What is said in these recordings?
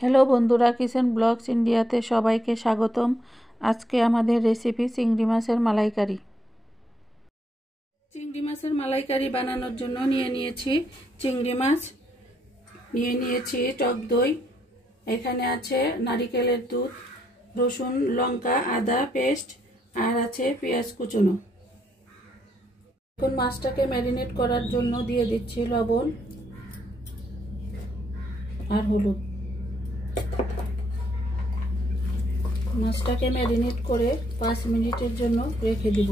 Hello বন্ধুরা, kitchen blogs ইন্ডিয়াতে সবাইকে স্বাগতম। আজকে আমাদের রেসিপি চিংড়ি মাছের মালাইকারি। চিংড়ি মাছের মালাইকারি বানানোর জন্য নিয়ে নিয়েছি চিংড়ি মাছ, নিয়ে নিয়েছি টক দই, এখানে আছে নারিকেলের দুধ, রসুন লঙ্কা আদা পেস্ট, আর আছে পেঁয়াজ কুচনো। এখন মাছটাকে ম্যারিনেট করার জন্য দিয়ে দিচ্ছি লবণ আর হলুদ। মাছটাকে ম্যারিনেট করে 5 মিনিটের জন্য রেখে দিব।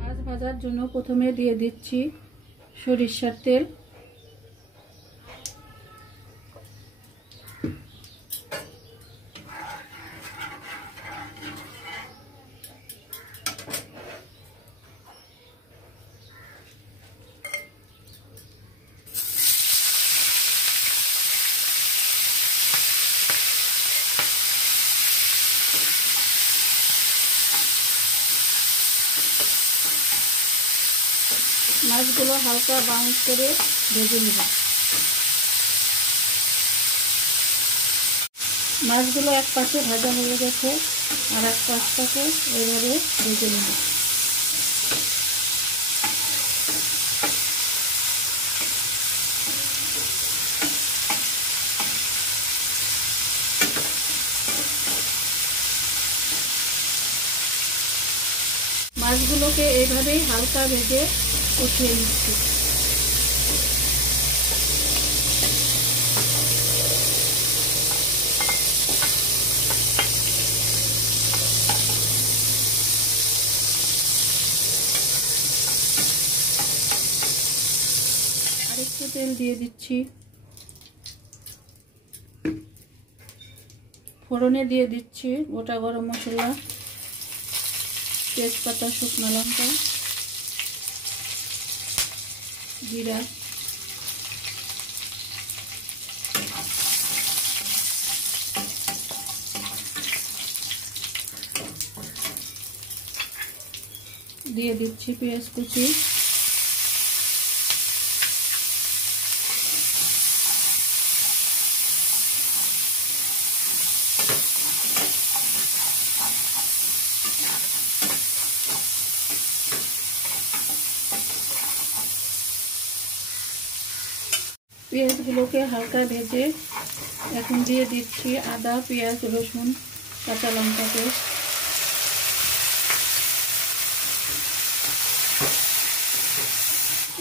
মাছ ভাজার জন্য প্রথমে দিয়ে দিচ্ছি সরিষার তেল, মাছগুলো হালকা ব্রাউন করে ভেজে নেব। মাছগুলো এক পাশে ভাজা হয়ে গেছে, আর এক পাশটাকে এভাবে ভেজে নেব। মাছগুলোকে এইভাবেই হালকা ভেজে উঠিয়ে নিচ্ছি। আরেকটু তেল দিয়ে দিচ্ছি। ফোড়নে দিয়ে দিচ্ছি গোটা গরম মশলা, তেজপাতা, শুকনো লঙ্কা, জিরা, দিয়ে দিচ্ছি পেঁয়াজ কুচি, পেঁয়াজগুলোকে হালকা ভেজে এখন দিয়ে দিচ্ছি আদা পেঁয়াজ রসুন কাঁচা লঙ্কা পেস্ট।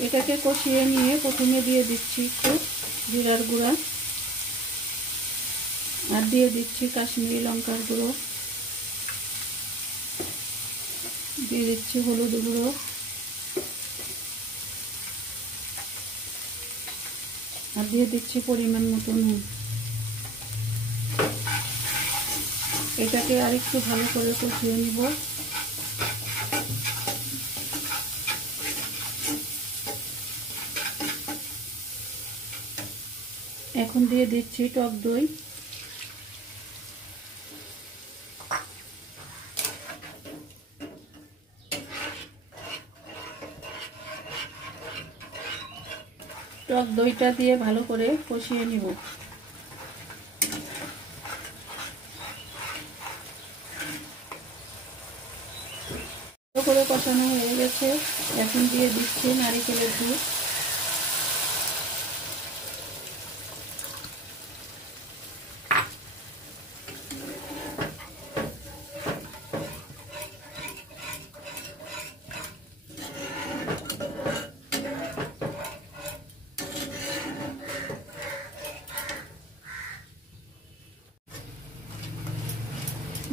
এটাকে কষিয়ে নিয়ে প্রথমে দিয়ে দিচ্ছি একটু জিরার গুঁড়া, আর দিয়ে দিচ্ছি কাশ্মীরি লঙ্কার গুঁড়ো, দিয়ে দিচ্ছি হলুদ গুঁড়ো, আর দিয়ে দিচ্ছি পরিমাণ মতো নুন। এটাকে আরেকটু ভালো করে কষিয়ে নিব। এখন দিয়ে দিচ্ছি টক দই, টক দইটা দিয়ে ভালো করে কষিয়ে নিব। ভালো করে কষানো হয়ে গেছে, এখন দিয়ে দিচ্ছি নারিকেলের দুধ,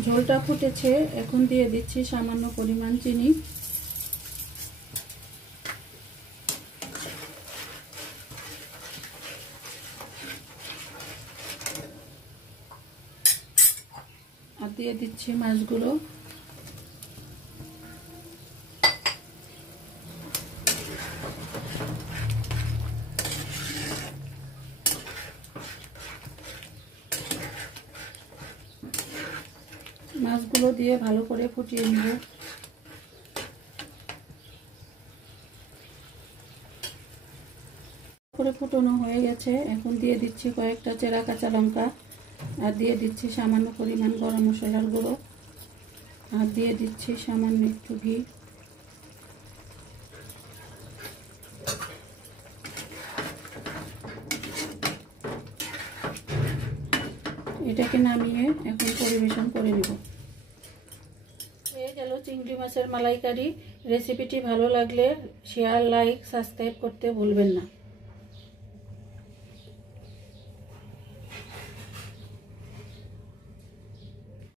ঝোলটা ফুটেছে, এখন দিয়ে দিচ্ছি সামান্য পরিমাণ চিনি, আর দিয়ে দিচ্ছি মাছগুলো। মাছগুলো দিয়ে ভালো করে ফুটিয়ে নেব। করে ফুটানো হয়ে গেছে। এখন দিয়ে দিচ্ছি কয়েকটা চেরা কাঁচা লঙ্কা, আর দিয়ে দিচ্ছি সামান্য পরিমাণ গরম মশলার গুঁড়ো, আর দিয়ে দিচ্ছি সামান্য একটু ঘি। এটাকে নামিয়ে এখন পরিবেশন করে নেব। হয়ে গেল চিংড়ি মাছের মালাইকারি। রেসিপিটি ভালো লাগলে শেয়ার, লাইক, সাবস্ক্রাইব করতে ভুলবেন না।